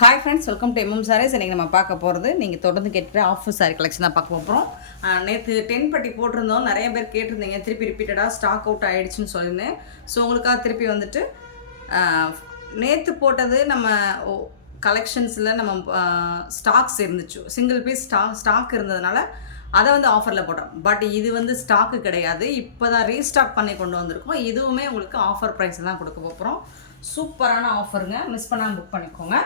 Hi friends welcome to MM sarees இன்றைக்கி நம்ம பார்க்க போகிறது நீங்கள் தொடர்ந்து கேட்டுட்டு ஆஃபர் சாரி கலெக்ஷன் தான் பார்க்க போகிறோம் நேற்று டென் பட்டி போட்டிருந்தோம். நிறைய பேர் கேட்டிருந்தீங்க திருப்பி ரிப்பீட்டடாக ஸ்டாக் அவுட் ஆகிடுச்சுன்னு சொல்லியிருந்தேன் ஸோ உங்களுக்காக திருப்பி வந்துட்டு நேற்று போட்டது நம்ம கலெக்ஷன்ஸில் நம்ம ஸ்டாக்ஸ் இருந்துச்சு. சிங்கிள் பீஸ் ஸ்டா ஸ்டாக் இருந்ததுனால அதை வந்து ஆஃபரில் போட்டோம். பட் இது வந்து ஸ்டாக்கு கிடையாது. இப்போ தான் ரீஸ்டாக் பண்ணி கொண்டு வந்திருக்கோம். இதுவுமே உங்களுக்கு ஆஃபர் ப்ரைஸ் தான் கொடுக்க போகிறோம் சூப்பரான ஆஃபருங்க மிஸ் பண்ணாமல் புக் பண்ணிக்கோங்க.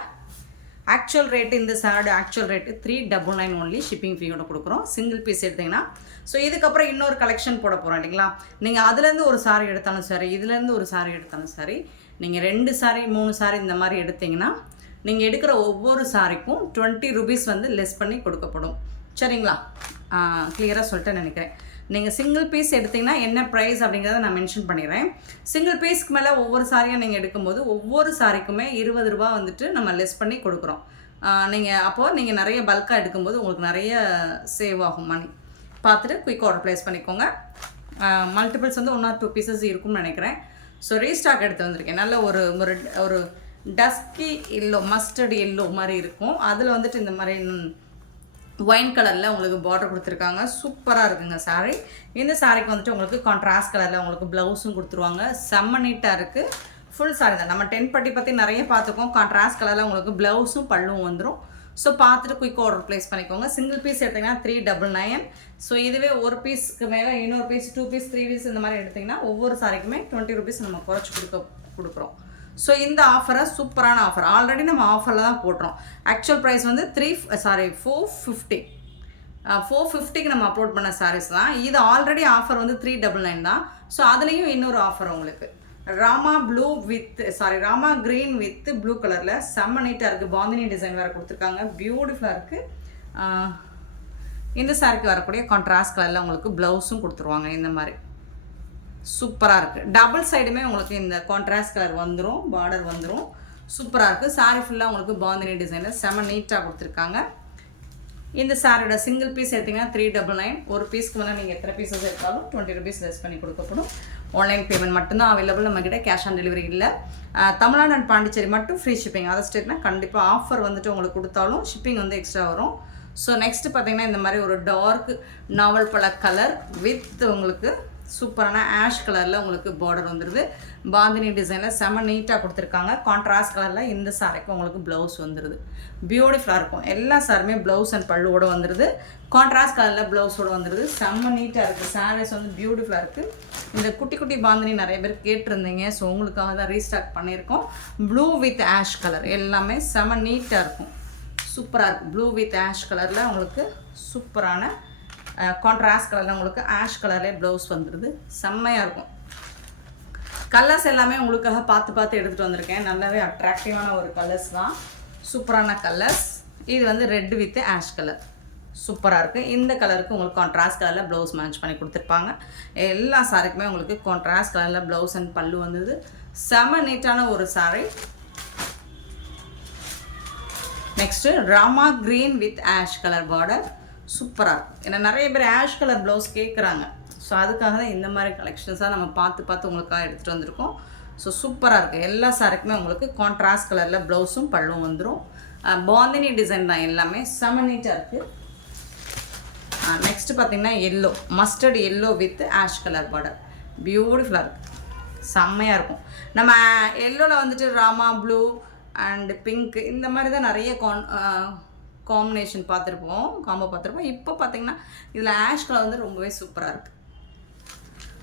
ஆக்சுவல் ரேட்டு இந்த சாரோட actual rate three double nine only shipping ஃபீயோட கொடுக்குறோம். சிங்கிள் பீஸ் எடுத்திங்கன்னா ஸோ இதுக்கப்புறம் இன்னொரு கலெக்ஷன் போட போகிறோம் இல்லைங்களா? நீங்கள் அதுலேருந்து ஒரு சாரி எடுத்தாலும் சரி இதுலேருந்து ஒரு சாரி எடுத்தாலும் சரி நீங்கள் ரெண்டு சாரி மூணு சாரி இந்த மாதிரி எடுத்தீங்கன்னா நீங்கள் எடுக்கிற ஒவ்வொரு சாரிக்கும் டுவெண்ட்டி ருபீஸ் வந்து லெஸ் பண்ணி கொடுக்கப்படும். சரிங்களா? கிளியராக சொல்லிட்டு நினைக்கிறேன். நீங்கள் சிங்கிள் பீஸ் எடுத்தீங்கன்னா என்ன ப்ரைஸ் அப்படிங்கிறத நான் மென்ஷன் பண்ணிடுறேன். சிங்கிள் பீஸ்க்கு மேலே ஒவ்வொரு சாரியாக நீங்கள் எடுக்கும்போது ஒவ்வொரு சாரிக்குமே இருபது ரூபா வந்துட்டு நம்ம லெஸ் பண்ணி கொடுக்குறோம். நீங்கள் அப்போது நீங்கள் நிறைய பல்காக எடுக்கும்போது உங்களுக்கு நிறைய சேவ் ஆகும் மணி பார்த்துட்டு குயிக் ஆர்டர் ப்ளேஸ் பண்ணிக்கோங்க. மல்டிபிள்ஸ் வந்து ஒன் ஆர் டூ பீசஸ் இருக்கும்னு நினைக்கிறேன். ஸோ ரீஸ்டாக் எடுத்து வந்திருக்கேன். நல்ல ஒரு ஒரு ஒரு டஸ்கி எல்லோ மஸ்டர்டு எல்லோ மாதிரி இருக்கும். அதில் வந்துட்டு இந்த மாதிரி ஒயின் கலரில் உங்களுக்கு பார்டர் கொடுத்துருக்காங்க. சூப்பராக இருக்குங்க சாரீ இந்த சாரீக்கு வந்துட்டு உங்களுக்கு கான்ட்ராஸ்ட் கலரில் உங்களுக்கு ப்ளவுஸும் கொடுத்துருவாங்க. செம்ம நீட்டாக இருக்குது ஃபுல் சாரி தான். நம்ம டென் பட்டி பற்றி நிறைய பார்த்துக்கோம் கான்ட்ராஸ்ட் கலரில் உங்களுக்கு ப்ளவுஸும் பல்லும் வந்துடும் ஸோ பார்த்துட்டு குயிக் ஆர்டர் ப்ளேஸ் பண்ணிக்கோங்க. சிங்கிள் பீஸ் எடுத்திங்கன்னா த்ரீ டபுள் நைன் ஸோ இதுவே ஒரு பீஸ்க்கு மேலே இன்னொரு piece two piece three piece இந்த மாதிரி எடுத்திங்கன்னா ஒவ்வொரு சாரிக்குமே டுவெண்ட்டி ருபீஸ் நம்ம குறைச்சி கொடுக்க கொடுக்குறோம். ஸோ இந்த ஆஃபரை சூப்பரான ஆஃபர் ஆல்ரெடி நம்ம ஆஃபரில் தான் போட்டுறோம் ஆக்சுவல் ப்ரைஸ் வந்து three sorry four fifty four ஃபிஃப்டிக்கு நம்ம அப்லோட் பண்ண சாரீஸ் தான். இது ஆல்ரெடி ஆஃபர் வந்து த்ரீ டபுள் நைன் தான். ஸோ அதுலேயும் இன்னொரு ஆஃபர் உங்களுக்கு. Rama blue with sorry Rama green with blue கலரில் செம்ம நீட்டாக இருக்குது பாந்தினி டிசைன் வேறு கொடுத்துருக்காங்க. பியூட்டிஃபுல்லாக இருக்குது uh, இந்த சாரிக்கு வரக்கூடிய கான்ட்ராஸ்ட் கலரில் உங்களுக்கு ப்ளவுஸும் கொடுத்துருவாங்க. இந்த மாதிரி. சூப்பராக இருக்குது டபுள் சைடுமே உங்களுக்கு இந்த கான்ட்ராஸ்ட் கலர் வந்துடும் பார்டர் வந்துடும் சூப்பராக இருக்குது சாரி ஃபுல்லாக உங்களுக்கு பாந்தினி டிசைனில் செம நீட்டாக கொடுத்துருக்காங்க. இந்த சாரியோட சிங்கிள் பீஸ் எடுத்திங்கன்னா த்ரீ டபுள் நைன் ஒரு பீஸ்க்கு வந்து நீங்கள் எத்தனை பீஸஸ் எடுத்தாலும் டுவெண்ட்டி ருபீஸ் லெஸ் பண்ணி கொடுக்கப்படும். ஆன்லைன் பேமெண்ட் மட்டும்தான் அவைலபிள் நம்மக்கிட்ட கேஷ் ஆன் டெலிவரி இல்லை. தமிழ்நாடு அண்ட் பாண்டிச்சேரி மட்டும் ஃப்ரீ ஷிப்பிங் அதர் ஸ்டேட்னா கண்டிப்பாக ஆஃபர் வந்துட்டு உங்களுக்கு கொடுத்தாலும் ஷிப்பிங் வந்து எக்ஸ்ட்ரா வரும். ஸோ நெக்ஸ்ட்டு பார்த்தீங்கன்னா இந்த மாதிரி ஒரு டார்க் நாவல் பழ கலர் வித் உங்களுக்கு சூப்பரான ஆஷ் கலரில் உங்களுக்கு பார்டர் வந்துடுது பாந்தினி டிசைனில் செம நீட்டாக கொடுத்துருக்காங்க. கான்ட்ராஸ்ட் கலரில் இந்த சாரிக்கு உங்களுக்கு ப்ளவுஸ் வந்துடுது பியூட்டிஃபுல்லாக இருக்கும். எல்லா சாருமே ப்ளவுஸ் அண்ட் பல்லுவோடு வந்துடுது கான்ட்ராஸ்ட் கலரில் ப்ளவுஸோடு வந்துடுது செம்ம நீட்டாக இருக்குது சாரீஸ் வந்து பியூட்டிஃபுல்லாக இருக்குது இந்த குட்டி குட்டி பாந்தினி நிறைய பேர் கேட்டிருந்தீங்க. ஸோ உங்களுக்காக தான் ரீஸ்டாக் பண்ணியிருக்கோம். ப்ளூ வித் ஆஷ் கலர் எல்லாமே செம நீட்டாக இருக்கும். சூப்பராக இருக்குது ப்ளூ வித் ஆஷ் கலரில் உங்களுக்கு சூப்பரான கான்ட்ராஸ்ட் கலரில் உங்களுக்கு ஆஷ் கலர்லேயே ப்ளவுஸ் வந்துடுது செம்மையாக இருக்கும். கலர்ஸ் எல்லாமே உங்களுக்காக பார்த்து பார்த்து எடுத்துகிட்டு வந்திருக்கேன். நல்லாவே அட்ராக்டிவான ஒரு கலர்ஸ் தான். சூப்பரான கலர்ஸ் இது வந்து ரெட் வித் ஆஷ் கலர் சூப்பராக இருக்குது இந்த கலருக்கு உங்களுக்கு கான்ட்ராஸ்ட் கலரில் ப்ளவுஸ் மேட்ச் பண்ணி கொடுத்துருப்பாங்க. எல்லா சாரிக்குமே உங்களுக்கு கான்ட்ராஸ்ட் கலரில் ப்ளவுஸ் அண்ட் பல்லு வந்தது. செம நீட்டான ஒரு saree next Rama green with ash colour border சூப்பராக இருக்கும் ஏன்னா நிறைய பேர் ஆஷ் கலர் ப்ளவுஸ் கேட்குறாங்க ஸோ அதுக்காக தான் இந்த மாதிரி கலெக்ஷன்ஸாக நம்ம பார்த்து பார்த்து உங்களுக்காக எடுத்துகிட்டு வந்திருக்கோம். ஸோ சூப்பராக இருக்குது எல்லா சாருக்குமே உங்களுக்கு கான்ட்ராஸ்ட் கலரில் ப்ளவுஸும் பல்லும் வந்துடும் பாந்தினி டிசைன் தான் எல்லாமே. செம நீட்டாக இருக்குது நெக்ஸ்ட்டு பார்த்திங்கன்னா yellow mustard yellow with ash colour border பியூட்டிஃபுல்லாக இருக்குது செம்மையாக இருக்கும். நம்ம எல்லோவில் வந்துட்டு ராமா ப்ளூ அண்டு பிங்க் இந்த மாதிரி தான் நிறைய கான் காம்பினேஷன் பார்த்துருப்போம். காம்போ பார்த்துருப்போம். இப்போ பார்த்தீங்கன்னா இதில் ஆஷ் கலர் வந்து ரொம்பவே சூப்பராக இருக்குது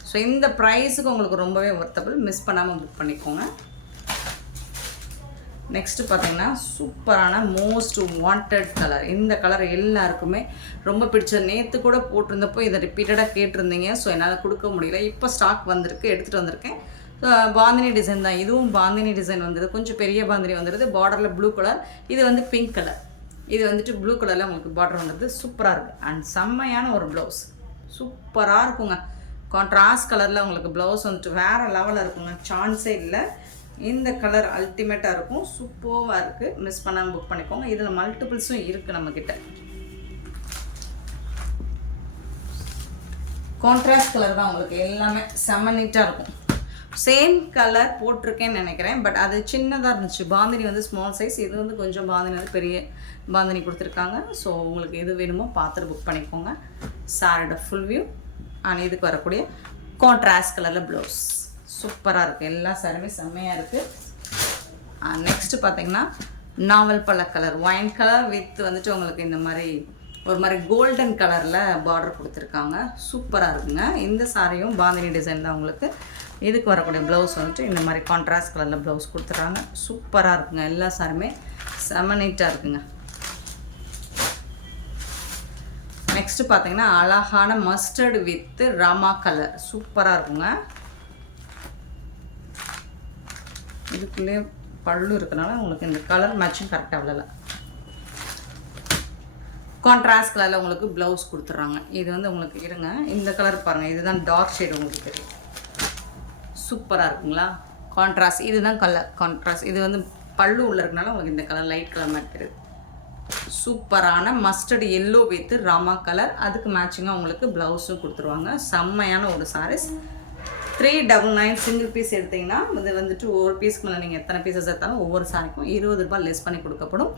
ஸோ இந்த ப்ரைஸுக்கு உங்களுக்கு ரொம்பவே ஒர்த்தபிள் மிஸ் பண்ணாமல் புக் பண்ணிக்கோங்க. நெக்ஸ்ட்டு பார்த்தீங்கன்னா சூப்பரான மோஸ்ட் வாண்டட் கலர் இந்த கலர் எல்லாருக்குமே ரொம்ப பிடிச்ச நேற்று கூட போட்டிருந்தப்போ இதை ரிப்பீட்டடாக கேட்டிருந்தீங்க. ஸோ என்னால் கொடுக்க முடியல. இப்போ ஸ்டாக் வந்திருக்கு எடுத்துகிட்டு வந்திருக்கேன். பாந்தினி டிசைன் தான். இதுவும் பாந்தினி டிசைன் வந்துடுது கொஞ்சம் பெரிய பாந்தினி வந்துடுது பார்டரில் ப்ளூ கலர் இது வந்து பிங்க் கலர் இது வந்துட்டு ப்ளூ கலரில் உங்களுக்கு பார்டர் வந்துடுது சூப்பராக இருக்குது அண்ட் செம்மையான ஒரு ப்ளவுஸ் சூப்பராக இருக்குங்க. கான்ட்ராஸ்ட் கலரில் உங்களுக்கு ப்ளவுஸ் வந்துட்டு வேறு லெவலில் இருக்குங்க. சான்ஸே இல்லை. இந்த கலர் அல்டிமேட்டாக இருக்கும். சூப்பராக இருக்குது மிஸ் பண்ணாமல் புக் பண்ணிக்கோங்க. இதில் மல்டிபிள்ஸும் இருக்குது நம்மக்கிட்ட கான்ட்ராஸ்ட் கலர் தான் உங்களுக்கு எல்லாமே செம்ம நீட்டாக இருக்கும். சேம் கலர் போட்டிருக்கேன்னு நினைக்கிறேன். பட் அது சின்னதாக இருந்துச்சு. பாந்தினி வந்து ஸ்மால் சைஸ் இது வந்து கொஞ்சம் பாந்தினி வந்து பெரிய பாந்தினி கொடுத்துருக்காங்க. ஸோ உங்களுக்கு எது வேணுமோ பார்த்துட்டு புக் பண்ணிக்கோங்க. சாரோட ஃபுல் வியூ அண்ட் இதுக்கு வரக்கூடிய கான்ட்ராஸ்ட் கலரில் ப்ளவுஸ் சூப்பராக இருக்குது எல்லா சாருமே செம்மையாக இருக்குது நெக்ஸ்ட்டு பார்த்தீங்கன்னா நாவல் பழ கலர் ஒயின் கலர் வித் வந்துட்டு உங்களுக்கு இந்த மாதிரி ஒரு மாதிரி கோல்டன் கலரில் பார்டர் கொடுத்துருக்காங்க. சூப்பராக இருக்குங்க. இந்த சாரியும் பாந்தினி டிசைன் தான் உங்களுக்கு. இதுக்கு வரக்கூடிய ப்ளவுஸ் வந்துட்டு இந்த மாதிரி கான்ட்ராஸ்ட் கலரில் ப்ளவுஸ் கொடுத்துட்றாங்க சூப்பராக இருக்குங்க. எல்லா சாரியுமே செம நீட்டாக இருக்குங்க. நெக்ஸ்ட் பார்த்தீங்கன்னா அழகான மஸ்டர்டு வித்து ராமா கலர் சூப்பராக இருக்குங்க. இதுக்குள்ளேயே பல்லு இருக்கனால உங்களுக்கு இந்த கலர் மேட்சும் கரெக்டாக விழலை கான்ட்ராஸ்ட் கலரில் உங்களுக்கு ப்ளவுஸ் கொடுத்துட்றாங்க இது வந்து உங்களுக்கு இருங்க. இந்த கலர் பாருங்கள் இதுதான் டார்க் ஷேடு உங்களுக்கு தெரியும். சூப்பராக இருக்குங்களா? கான்ட்ராஸ்ட் இதுதான் கலர் கான்ட்ராஸ்ட் இது வந்து பல்லு உள்ள இருக்கனால உங்களுக்கு இந்த கலர் லைட் கலர் மாதிரி தெரியுது. சூப்பரான mustard yellow with Rama colour அதுக்கு மேட்சிங்காக உங்களுக்கு ப்ளவுஸும் கொடுத்துருவாங்க. செம்மையான ஒரு sarees three double nine single piece எடுத்தீங்கன்னா இது வந்துட்டு ஒவ்வொரு பீஸ்க்கு மேலே நீங்கள் எத்தனை பீசஸ் எடுத்தாலும் ஒவ்வொரு சாரிக்கும் இருபது ரூபாய் லெஸ் பண்ணி கொடுக்கப்படும்.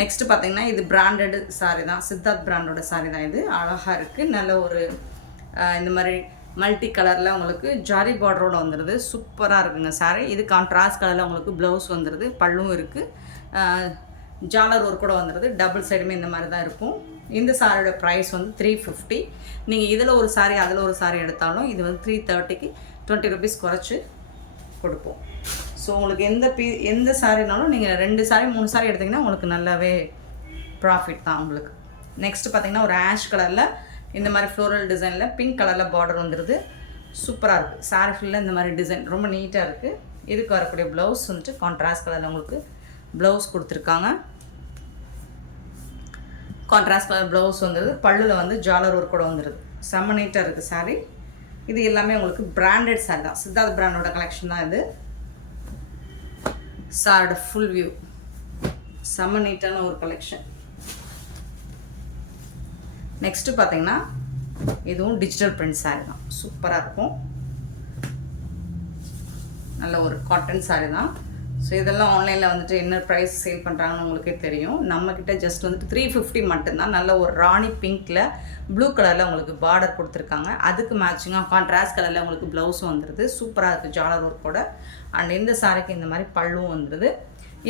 நெக்ஸ்ட் பார்த்தீங்கன்னா இது பிராண்டடு சாரி தான். சித்தார்த் பிராண்டோட சாரி தான் இது. அழகாக இருக்குது நல்ல ஒரு இந்த மாதிரி மல்டி கலரில் உங்களுக்கு ஜாரி பார்டரோட வந்துடுது சூப்பராக இருக்குங்க சாரி இது கான்ட்ராஸ்ட் கலரில் உங்களுக்கு ப்ளவுஸ் வந்துடுது பல்லும் இருக்குது ஜாலர் ஒர்க் கூட வந்துடுது டபுள் சைடுமே இந்த மாதிரி தான் இருக்கும். இந்த சாரியோட ப்ரைஸ் வந்து த்ரீ ஃபிஃப்டி நீங்கள் இதில் ஒரு சாரி அதில் ஒரு சாரி எடுத்தாலும் இது வந்து த்ரீ தேர்ட்டிக்கு டுவெண்ட்டி ருபீஸ் குறைச்சி கொடுப்போம். ஸோ உங்களுக்கு எந்த பீ எந்த சாரினாலும் நீங்கள் ரெண்டு சாரி மூணு சாரி எடுத்தீங்கன்னா உங்களுக்கு நல்லாவே ப்ராஃபிட் தான் உங்களுக்கு. நெக்ஸ்ட் பார்த்தீங்கன்னா ஒரு ஆஷ் கலரில் இந்த மாதிரி ஃப்ளோரல் டிசைனில் பிங்க் கலரில் பார்டர் வந்துடுது சூப்பராக இருக்குது சாரி ஃபுல்லாக இந்த மாதிரி டிசைன் ரொம்ப நீட்டாக இருக்குது இதுக்கு வரக்கூடிய ப்ளவுஸ் வந்துட்டு கான்ட்ராஸ்ட் கலரில் உங்களுக்கு ப்ளவுஸ் கொடுத்துருக்காங்க. கான்ட்ராஸ்ட் கலர் ப்ளவுஸ் வந்துடுது பல்லில் வந்து ஜாலர் ஒர்க் கூட வந்துடுது செம்ம நீட்டாக இருக்குது சாரீ இது எல்லாமே உங்களுக்கு பிராண்டட் சாரி தான். சித்தார்த் பிராண்டோட கலெக்ஷன் தான் இது. சாரோட ஃபுல் வியூ செம்ம நீட்டான ஒரு கலெக்ஷன் நெக்ஸ்ட்டு பார்த்தீங்கன்னா இதுவும் டிஜிட்டல் பிரிண்ட் சாரீ தான். சூப்பராக இருக்கும். நல்ல ஒரு காட்டன் சாரீ தான். ஸோ இதெல்லாம் ஆன்லைனில் வந்துட்டு என்ன ப்ரைஸ் சேல் பண்ணுறாங்கன்னு உங்களுக்கே தெரியும். நம்மக்கிட்ட ஜஸ்ட் வந்துட்டு த்ரீ ஃபிஃப்டி மட்டும்தான். நல்ல ஒரு ராணி பிங்க்கில் ப்ளூ கலரில் உங்களுக்கு பார்டர் கொடுத்துருக்காங்க. அதுக்கு மேட்சிங்காக கான்ட்ராஸ்ட் கலரில் உங்களுக்கு ப்ளவுஸும் வந்துடுது சூப்பராக இருக்குது ஜாலர் ஒர்க்கோட அண்ட் இந்த சாரிக்கு இந்த மாதிரி பல்லும் வந்துடுது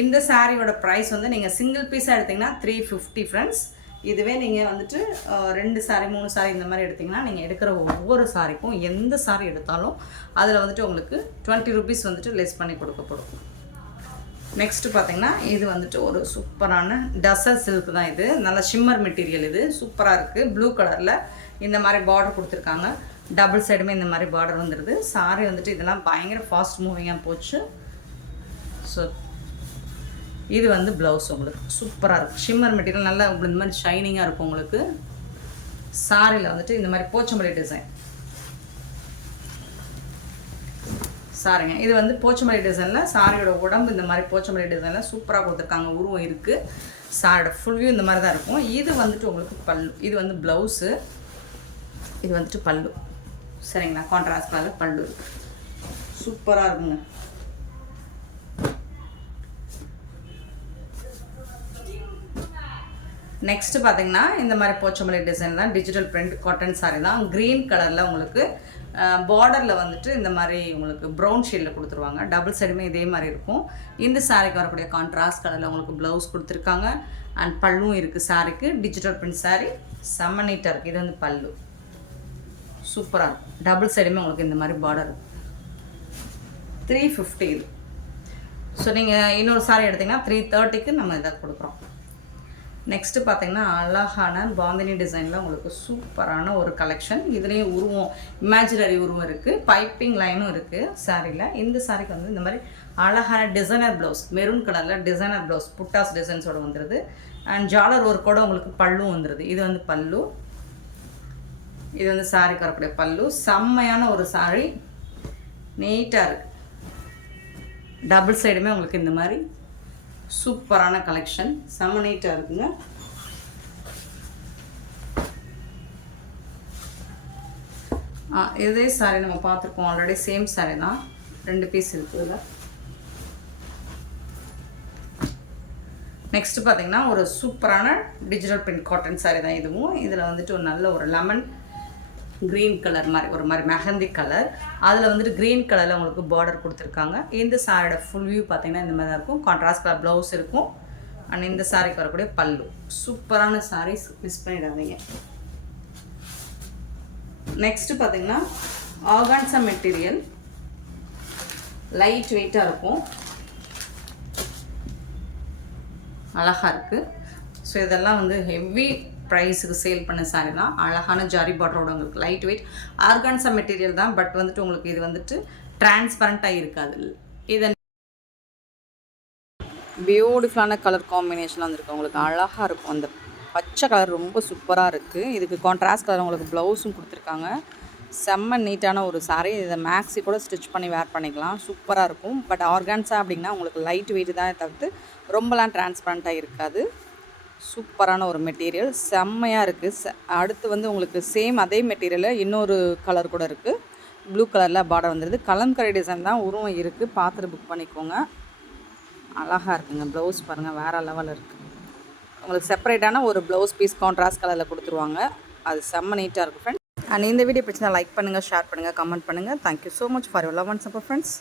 இந்த சாரியோட ப்ரைஸ் வந்து நீங்கள் சிங்கிள் பீஸாக எடுத்திங்கன்னா த்ரீ ஃபிஃப்டி ஃப்ரெண்ட்ஸ் இதுவே நீங்கள் வந்துட்டு ரெண்டு சாரி மூணு சாரி இந்த மாதிரி எடுத்திங்கன்னா நீங்கள் எடுக்கிற ஒவ்வொரு சாரிக்கும் எந்த சாரி எடுத்தாலும் அதில் வந்துட்டு உங்களுக்கு டுவெண்ட்டி ருபீஸ் வந்துட்டு லெஸ் பண்ணி கொடுக்கப்படும். நெக்ஸ்ட்டு பார்த்தீங்கன்னா இது வந்துட்டு ஒரு சூப்பரான டசல் சில்க் தான் இது. நல்ல ஷிம்மர் மெட்டீரியல் இது. சூப்பராக இருக்குது ப்ளூ கலரில் இந்த மாதிரி பார்டர் கொடுத்துருக்காங்க. டபுள் சைடுமே இந்த மாதிரி பார்டர் வந்துடுது சாரி வந்துட்டு இதெல்லாம் பயங்கர ஃபாஸ்ட் மூவிங்காக போச்சு. ஸோ இது வந்து ப்ளவுஸ் உங்களுக்கு. சூப்பராக இருக்கும் ஷிம்மர் மெட்டீரியல் நல்லா உங்களுக்கு இந்த மாதிரி ஷைனிங்காக இருக்கும் உங்களுக்கு. சாரியில் வந்துட்டு இந்த மாதிரி போச்சம்பள்ளி டிசைன் சாரிங்க. இது வந்து போச்சமல்லி டிசைனில் சாரியோட உடம்பு இந்த மாதிரி போச்சமல்லி டிசைனில் சூப்பராக கொடுத்துருக்காங்க. உருவம் இருக்குது சாரியோட ஃபுல் வியூ இந்த மாதிரி தான் இருக்கும். இது வந்துட்டு உங்களுக்கு பல்லு இது வந்து ப்ளவுஸு இது வந்துட்டு பல்லு. சரிங்களா? கான்ட்ராஸ்ட் கலர் பல்லு. இருக்குது சூப்பராக இருக்குங்க. நெக்ஸ்ட் பார்த்தீங்கன்னா இந்த மாதிரி போச்சமல்லி டிசைன் தான் டிஜிட்டல் பிரிண்ட் காட்டன் சாரி தான். க்ரீன் கலரில் உங்களுக்கு பார்டரில் வந்துட்டு இந்த மாதிரி உங்களுக்கு ப்ரௌன் ஷேடில் கொடுத்துருவாங்க. டபுள் சைடுமே இதே மாதிரி இருக்கும். இந்த சாரிக்கு வரக்கூடிய கான்ட்ராஸ்ட் கலரில் உங்களுக்கு ப்ளவுஸ் கொடுத்துருக்காங்க. அண்ட் பல்லும் இருக்குது சாரிக்கு டிஜிட்டல் பிரிண்ட் சாரீ செம்ம நீட்டாக இருக்குது இது வந்து பல்லு. சூப்பராக இருக்கும். டபுள் சைடுமே உங்களுக்கு இந்த மாதிரி பார்டர் த்ரீ ஃபிஃப்டி இது. ஸோ நீங்கள் இன்னொரு சாரி எடுத்தீங்கன்னா த்ரீ தேர்ட்டிக்கு நம்ம இதை கொடுக்குறோம். நெக்ஸ்ட்டு பார்த்தீங்கன்னா அழகான பாந்தினி டிசைனில் உங்களுக்கு சூப்பரான ஒரு கலெக்ஷன் இதுலேயும் உருவம் இமேஜினரி உருவம் இருக்குது பைப்பிங் லைனும் இருக்குது சாரியில் இந்த சாரிக்கு வந்து இந்த மாதிரி அழகான டிசைனர் ப்ளவுஸ் மெரூன் கலரில் டிசைனர் ப்ளவுஸ் புட்டாஸ் டிசைன்ஸோட வந்துடுது அண்ட் ஜாலர் ஒர்க்கோட உங்களுக்கு பல்லும் வந்துடுது இது வந்து பல்லு. இது வந்து சாரிக்கு வரக்கூடிய பல்லு. செம்மையான ஒரு சாரி நீட்டாக இருக்குது டபுள் சைடுமே உங்களுக்கு இந்த மாதிரி சூப்பரான கலெக்ஷன் செம்ம நீட்டாக இருக்குங்க. இதே சாரி நம்ம பார்த்துருக்கோம். ஆல்ரெடி சேம் சாரி தான். ரெண்டு பீஸ் இருக்குதுல நெக்ஸ்ட் பார்த்தீங்கன்னா ஒரு சூப்பரான டிஜிட்டல் பிரிண்ட் காட்டன் சாரீ தான் இதுவும். இதில் வந்துட்டு ஒரு நல்ல ஒரு லெமன் க்ரீன் கலர் மாதிரி ஒரு மாதிரி மெஹந்தி கலர் அதில் வந்துட்டு க்ரீன் கலரில் உங்களுக்கு பார்டர் கொடுத்துருக்காங்க. இந்த சாரியோட ஃபுல் வியூ பார்த்தீங்கன்னா இந்த மாதிரி தான் இருக்கும். கான்ட்ராஸ்ட் கலர் ப்ளவுஸ் இருக்கும். அண்ட் இந்த சாரிக்கு வரக்கூடிய பல்லு. சூப்பரான சாரீஸ் மிஸ் பண்ணிடாதீங்க. நெக்ஸ்ட்டு பார்த்தீங்கன்னா ஆர்கான்சா மெட்டீரியல் லைட் வெயிட்டாக இருக்கும். அழகாக இருக்குது ஸோ இதெல்லாம் வந்து ஹெவி ப்ரைஸுக்கு சேல் பண்ண சாரி தான். அழகான ஜாரி பார்டரோட உங்களுக்கு லைட் வெயிட் ஆர்கான்சா மெட்டீரியல் தான். பட் வந்துட்டு உங்களுக்கு இது வந்துட்டு டிரான்ஸ்பரண்ட்டாக இருக்காது. இதை பியூட்டிஃபுல்லான கலர் காம்பினேஷன் வந்திருக்கு. உங்களுக்கு அழகாக இருக்கும். அந்த பச்சை கலர் ரொம்ப சூப்பராக இருக்குது இதுக்கு கான்ட்ராஸ்ட் கலர் உங்களுக்கு ப்ளவுஸும் கொடுத்துருக்காங்க. செம்ம நீட்டான ஒரு சாரீ இதை மேக்ஸி கூட ஸ்டிச் பண்ணி வேர் பண்ணிக்கலாம். சூப்பராக இருக்கும். பட் ஆர்கான்ஸா அப்படின்னா உங்களுக்கு லைட் வெயிட் தான் தவிர்த்து ரொம்பலாம் டிரான்ஸ்பரண்ட்டாக இருக்காது. சூப்பரான ஒரு மெட்டீரியல். செம்மையாக இருக்குது ச அடுத்து வந்து உங்களுக்கு சேம் அதே மெட்டீரியலில் இன்னொரு கலர் கூட இருக்குது ப்ளூ கலரில் பார்டர் வந்துடுது கலம்கரை டிசைன் தான் உருவம் இருக்குது பார்த்துட்டு புக் பண்ணிக்கோங்க. அழகாக இருக்குங்க. ப்ளவுஸ் பாருங்கள் வேறு லெவலில் இருக்குது உங்களுக்கு செப்பரேட்டான ஒரு ப்ளவுஸ் பீஸ் கான்ட்ராஸ்ட் கலரில் கொடுத்துருவாங்க. அது செம்ம நீட்டாக இருக்கும் ஃப்ரெண்ட்ஸ் அண்ட் இந்த வீடியோ பிடிச்சா லைக் பண்ணுங்கள் ஷேர் பண்ணுங்கள் கமெண்ட் பண்ணுங்கள் thank you so much for you love and support friends